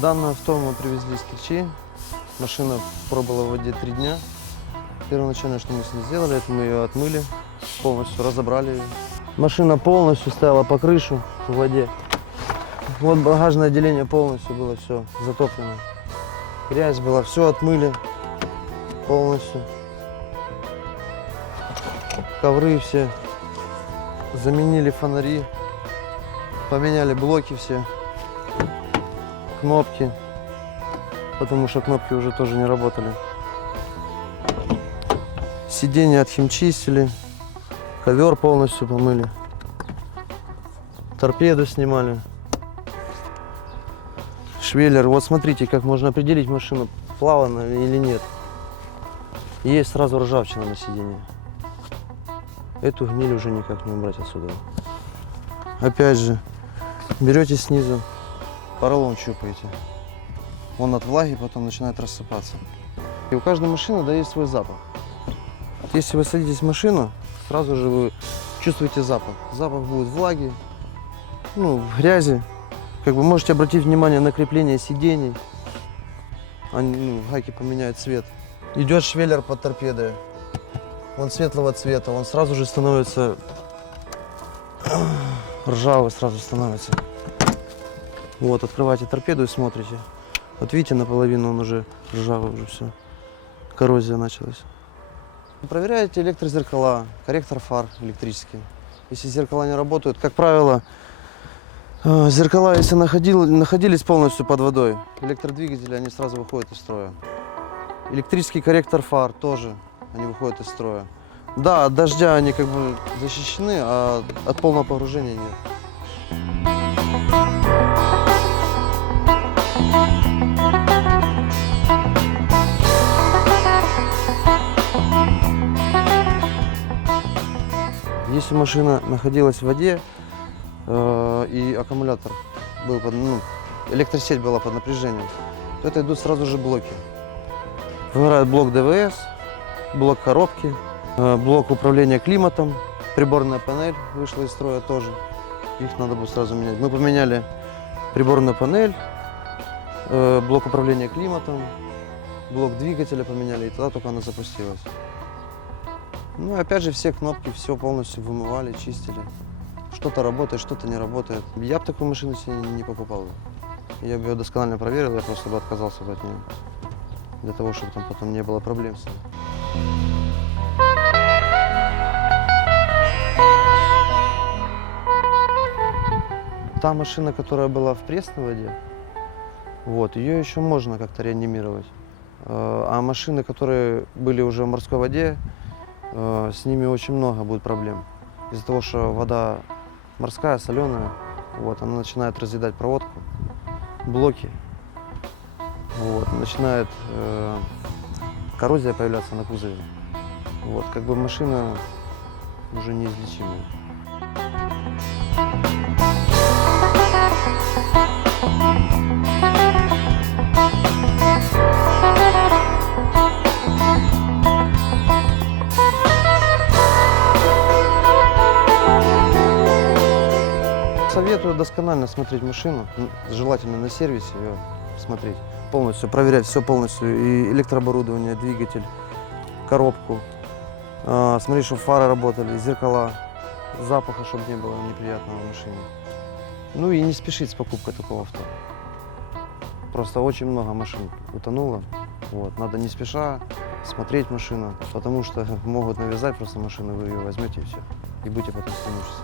Данное авто мы привезли из Керчи. Машина пробыла в воде 3 дня. Первоначально, что мы с ней сделали, это мы ее отмыли, полностью разобрали ее. Машина полностью стояла по крышу в воде. Вот багажное отделение полностью было все затоплено. Грязь была, все отмыли полностью. Ковры все. Заменили фонари. Поменяли блоки все. Кнопки. Потому что кнопки уже тоже не работали. Сиденья отхимчистили. Ковер полностью помыли. Торпеду снимали. Швеллер. Вот смотрите, как можно определить, машину плавана или нет. Есть сразу ржавчина на сиденье. Эту гниль уже никак не убрать отсюда. Опять же, берете снизу, поролон щупаете. Он от влаги потом начинает рассыпаться. И у каждой машины, да, есть свой запах. Если вы садитесь в машину, сразу же вы чувствуете запах. Запах будет влаги, в грязи. Как бы можете обратить внимание на крепление сидений. Они, гайки поменяют цвет. Идет швеллер под торпедой. Он светлого цвета, он сразу же становится ржавый, сразу становится. Вот, открываете торпеду и смотрите. Вот видите, наполовину он уже ржавый, уже все. Коррозия началась. Проверяете электрозеркала, корректор фар электрический. Если зеркала не работают, как правило, зеркала, если находились полностью под водой, электродвигатели, они сразу выходят из строя. Электрический корректор фар тоже, они выходят из строя. Да, от дождя они как бы защищены, а от полного погружения нет. Если машина находилась в воде и аккумулятор был электросеть была под напряжением, то это идут сразу же блоки. Выгорает блок ДВС, блок коробки, блок управления климатом, приборная панель вышла из строя тоже. Их надо будет сразу менять. Мы поменяли приборную панель, блок управления климатом, блок двигателя поменяли, и тогда только она запустилась. Ну и опять же все кнопки, все полностью вымывали, чистили. Что-то работает, что-то не работает. Я бы такую машину себе не покупал. Я бы ее досконально проверил, я просто бы отказался бы от нее. Для того, чтобы там потом не было проблем с ней. Та машина, которая была в пресной воде, вот, ее еще можно как-то реанимировать. А машины, которые были уже в морской воде, с ними очень много будет проблем. Из-за того, что вода морская, соленая, вот, она начинает разъедать проводку, блоки, вот, начинает коррозия появляться на кузове. Вот, как бы машина уже неизлечимая. Советую досконально смотреть машину, желательно на сервисе ее смотреть, полностью проверять все полностью, и электрооборудование, двигатель, коробку, смотреть, чтобы фары работали, зеркала, запаха, чтобы не было неприятного в машине. Ну и не спешить с покупкой такого авто. Просто очень много машин утонуло, вот, надо не спеша смотреть машину, потому что могут навязать просто машину, вы ее возьмете и все, и будете потом с ней мучиться.